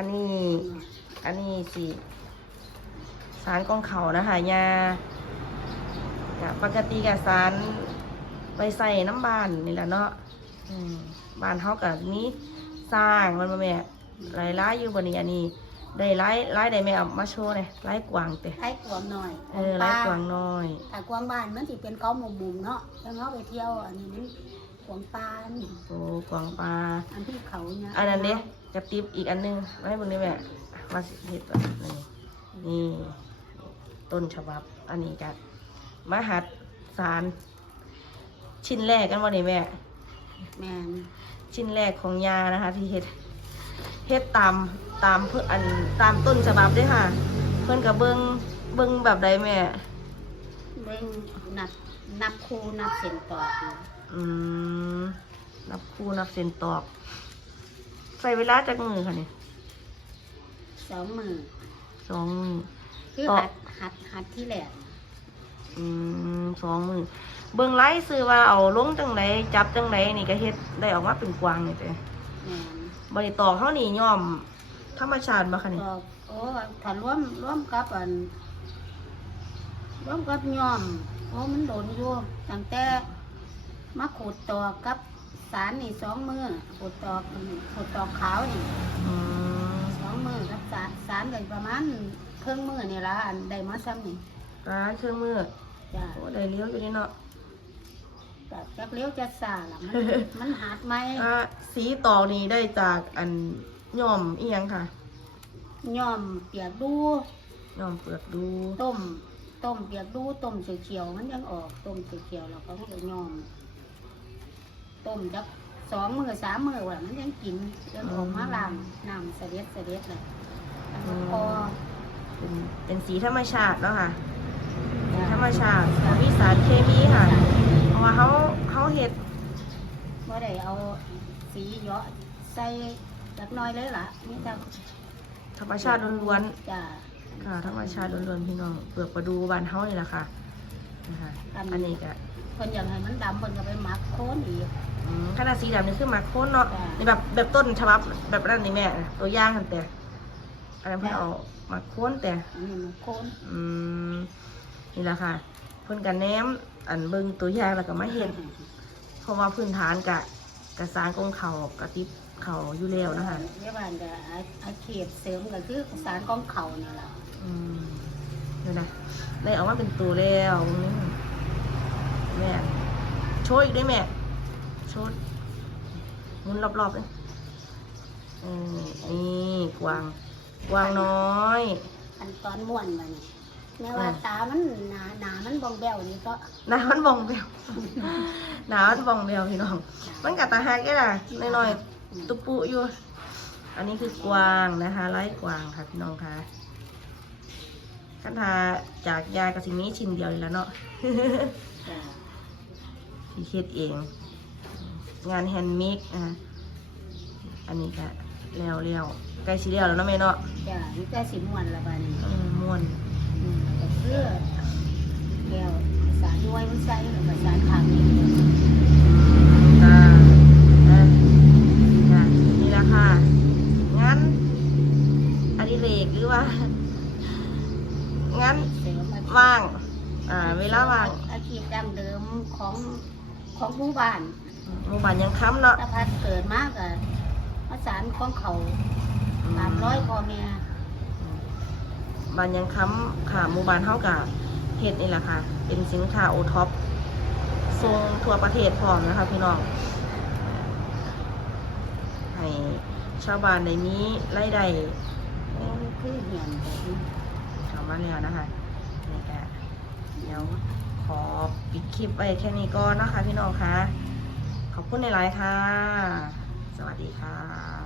อันนี้อันนี้สิสารกองเขานะคะยาก็ปกติกับสารไปใส่น้ำบานนี่แหละเนาะอืมบ้านเขากับนี้สร้างมันมาแม่หลายร้ายอยู่บนนี้อันนี้ได้ร้ายร้ายได้แม่เอามาโชว์เลยร้ายกวางเตะไอ้กวางหน่อยเออร้ายกวางน้อยแต่กวางบ้านมันสิเป็นเก้าหมุมๆเนาะแล้วเขาไปเที่ยวอันนี้มันก วางปลานี่โอ้กวางปลา อันที่เขาเนี่ยอันนั้นเด้กระติบอีกอันหนึงมาให้เบนนี้แม่มาสิเห็ดแบบนี้นี่ต้นฉบับ อันนี้กันมหัดสาร ชิ้นแรกกันวันนี้แม่ แมนชิ้นแรกของยานะคะ ที่เฮ็ดเฮ็ดตามตามเพื่ออันตามต้นฉบับเด้วยค่ะ เพื่อนกับเบิงเบิงแบบใดแม่ เบิ่งนับนับคู่นับเส้นต่ออยู่ อืมนับคู่นับเส้นตอก ใส่เวลาจากมือค่ะเนี่ยสองมือสองมือ คือต่อหัดหัดหัดที่แหลกอืมสองมือ เบิ่งไล่ซื้อว่าเอาลงจังไดจับจังไดนี่ก็เฮ็ดได้ออกมาเป็นกวางนี่เด้แมนบริตอกเขานี่ย่อม ธรรมชาติมาค่ะนี่ ก็โอ้ถ้าร่วมร่วมกับอันร่วมกับย่อมโอ้มันโดนอยู่ตั้งแต่ มาขูดตอกกับสารนี่สองมือขูดตอกขูดตอกขาวนี่อืมสองมือกับสารสารเลยประมาณครึ่งมือนี่ละอันได้มาซ้ำนี่ร้านเครื่องมือจ้ะโอ้ได้เลี้ยวอยู่นี่เนาะแต่จักเลี้ยวจะสาละมันมันหาดไหมอ่าสีตอกนี่ได้จากอันย่อมอีหยังค่ะย่อมเปียกดู ย่อมเปลือกดูต้ม ต้มเปียกดูต้มสีเขียวๆมันยังออก ต้มสีเขียวแล้วก็มันก็ย่อม ต้มจักสองมือสามมือว่ามันยังกินยังออกมาลามน้ำเสด็จเสด็จเลยแล้วก็พอเป็นเป็นสีธรรมชาติเนาะค่ะสีจ้ะธรรมชาติบ่มีสารเคมีค่ะเพราะว่าเขาเขาเฮ็ดบ่ได้เอาสีเหยาะใส่จักหน้อยเลยล่ะนี่จะธรรมชาติล้วนจ้ะๆค่ะธรรมชาติล้วนๆพี่น้องเปลือกประดูบานเฮานี่แหละค่ะนะคะอันนี้ก็ คนอยากให้มันดำคนก็ไปหมักโคนอีก อืมขนาดสีดำนี่คือหมักโคนเนาะจ้ะนี่แบบแบบต้นฉบับแบบนั้นนี่แม่ตัวอย่างกันแต่อันนั้นเพิ่นเอาหมักโคนแต่ อันนี้มันโคนอืมนี่แหละค่ะ เพิ่นกันแนมอันเบิ่งตัวอย่างแล้วก็มาเฮ็ดเพราะว่าพื้นฐานกะกะสร้างกองเขากะติบเขาอยู่แล้วนะคะเรียกว่าจะอาชีพเสริมก็คือสารกองเขานี่แหละอืมนี่นะได้ออกมาเป็นตัวแล้วอืม แม่ โชว์อีกได้แม่ โชว์หมุนรอบๆเลยเออนี่กวาง กวางน้อยขั้นตอนม้วนมันแม้ว่าตามันหนาหนามันบองแบวนี่ก็หนามันบองเบลหนามันบองเบลพี่น้อง มันกัดตาหักแค่ล่ะน้อยๆตุปุอยู่ อันนี้คือกวางนะคะไล่กวางค่ะพี่น้องค่ะคันทาจากยากระสิมีชิ้นเดียวนี่แหล้วเนาะจ้ะ ที่เฮ็ดเอง งานแฮนด์เมดอะอันนี้ก็แล้วแล้วใกล้สิแล้วแล้วเนาะแม่เนาะจ้ะนี่แต่สิม้วนละบาดนี้เออม่วนอืมก็คือแก้วสารย้วยมันใส่แล้วก็สารขางนี่อ่าอะจ้ะนี่แหละค่ะงั้นอดิเรกหรือว่างั้นเสริมอาชีพว่าง อ่า เวลาว่างอาชีพดั้งเดิมของ ของหมู่บ้านหมู่บ้านยังค้ำเนาะถ้าพัดเกิดมากอะมาสารของเขาตามร้อยพ่อแม่บ้านยังค้ำค่ะหมู่บ้านเฮากะเฮ็ดนี่แหละค่ะ เป็นสินค้าโอท็อปส่งทั่วประเทศพร้อมนะคะพี่น้องให้ชาวบ้านได้มีรายได้โอ้คือเหียนแบบนี้เข้ามาแล้วนะคะนี่ก็เดี๋ยวข อปิดคลิปไว้แค่นี้ก่อนนะคะพี่น้องคะขอบคุณในไลน์ค่ะ สวัสดีค่ะ